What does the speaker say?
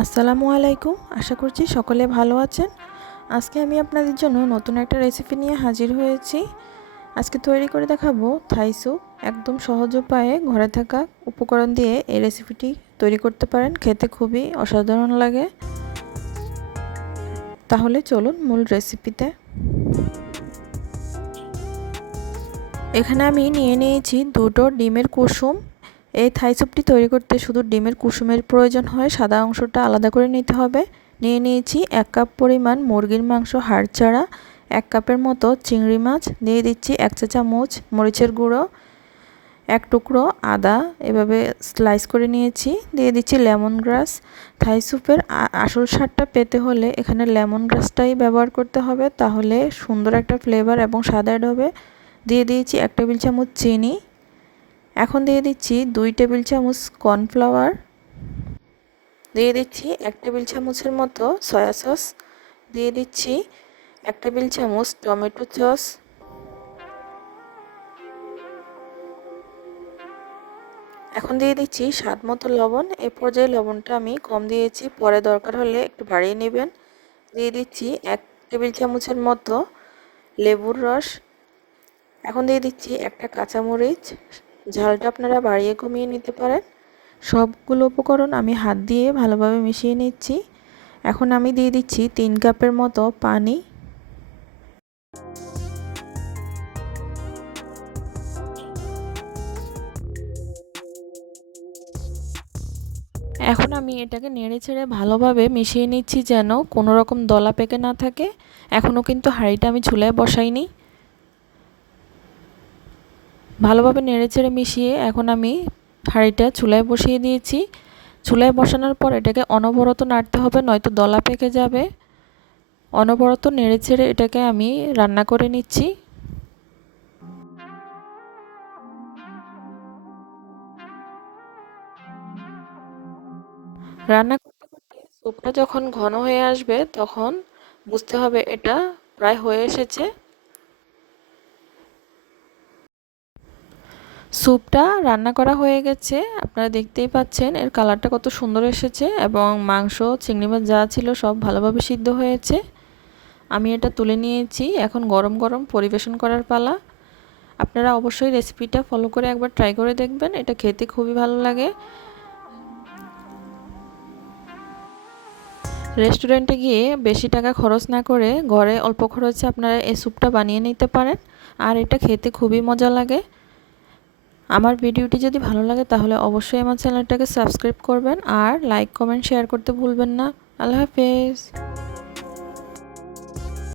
আসসালামু আলাইকুম। আশা করছি সকলে ভালো আছেন। আজকে আমি আপনাদের জন্য নতুন একটা রেসিপি নিয়ে হাজির হয়েছি। আজকে তৈরি করে দেখাবো থাই স্যুপ। একদম সহজ উপায়ে ঘরে থাকা উপকরণ দিয়ে এই রেসিপিটি তৈরি করতে পারেন। খেতে খুবই অসাধারণ লাগে। তাহলে চলুন মূল রেসিপিতে এখানে আমি নিয়ে নিয়েছি দুটো ডিমের কুসুম। এই থাই স্যুপটি তৈরি করতে শুধু ডিমের কুসুমের প্রয়োজন হয়, সাদা অংশটা আলাদা করে নিতে হবে। নিয়ে নিয়েছি এক কাপ পরিমাণ মুরগির মাংস হাড় ছাড়া এক কাপের মতো চিংড়ি মাছ, দিয়ে দিচ্ছি এক চা চামচ মরিচের গুঁড়ো, এক টুকরো আদা, এভাবে স্লাইস করে নিয়েছি। দিয়ে দিচ্ছি লেমন গ্রাস। থাই স্যুপের আসল স্বাদটা পেতে হলে এখানে লেমন গ্রাসটাই ব্যবহার করতে হবে, তাহলে সুন্দর একটা ফ্লেভার এবং স্বাদ অ্যাড হবে। দিয়ে দিয়েছি এক টেবিল চামচ চিনি। এখন দিয়ে দিচ্ছি দুই টেবিল চামচ কর্নফ্লাওয়ার। দিয়ে দিচ্ছি এক টেবিল চামচের মতো সয়া সস। দিয়ে দিচ্ছি এক টেবিল চামচ টমেটো সস। এখন দিয়ে দিচ্ছি স্বাদ মতো লবণ। এ পর্যায়ে লবণটা আমি কম দিয়েছি, পরে দরকার হলে একটু বাড়িয়ে নেবেন। দিয়ে দিচ্ছি এক টেবিল চামচের মতো লেবুর রস। এখন দিয়ে দিচ্ছি একটা কাঁচামরিচ ঝালটা আপনারা বাড়িয়ে কমিয়ে নিতে পারেন। সবগুলো উপকরণ আমি হাত দিয়ে ভালোভাবে মিশিয়ে নিচ্ছি। এখন আমি দিয়ে দিচ্ছি তিন কাপের মতো পানি। এখন আমি এটাকে নেড়ে ছেড়ে ভালোভাবে মিশিয়ে নিচ্ছি যেন কোনো রকম দলা পেকে না থাকে। এখনও কিন্তু হাঁড়িটা আমি চুলায় বসাইনি। ভালোভাবে নেড়ে চেড়ে মিশিয়ে এখন আমি হাঁড়িটা চুলায় বসিয়ে দিয়েছি। চুলায় বসানোর পর এটাকে অনবরত নাড়তে হবে, নয়তো দলা পেকে যাবে। অনবরত নেড়ে ছেড়ে এটাকে আমি রান্না করে নিচ্ছি। রান্না করতে করতে স্যুপটা যখন ঘন হয়ে আসবে, তখন বুঝতে হবে এটা প্রায় হয়ে এসেছে। স্যুপটা রান্না করা হয়ে গেছে। আপনারা দেখতেই পাচ্ছেন, এর কালারটা কত সুন্দর এসেছে এবং মাংস, চিংড়ি মাছ যা ছিল সব ভালোভাবে সিদ্ধ হয়েছে। আমি এটা তুলে নিয়েছি, এখন গরম গরম পরিবেশন করার পালা। আপনারা অবশ্যই রেসিপিটা ফলো করে একবার ট্রাই করে দেখবেন, এটা খেতে খুবই ভালো লাগে। রেস্টুরেন্টে গিয়ে বেশি টাকা খরচ না করে ঘরে অল্প খরচে আপনারা এই স্যুপটা বানিয়ে নিতে পারেন। আর এটা খেতে খুবই মজা লাগে। আমার ভিডিওটি যদি ভালো লাগে তাহলে অবশ্যই আমার চ্যানেলটাকে সাবস্ক্রাইব করবেন আর লাইক, কমেন্ট, শেয়ার করতে ভুলবেন না। আল্লাহ হাফেজ।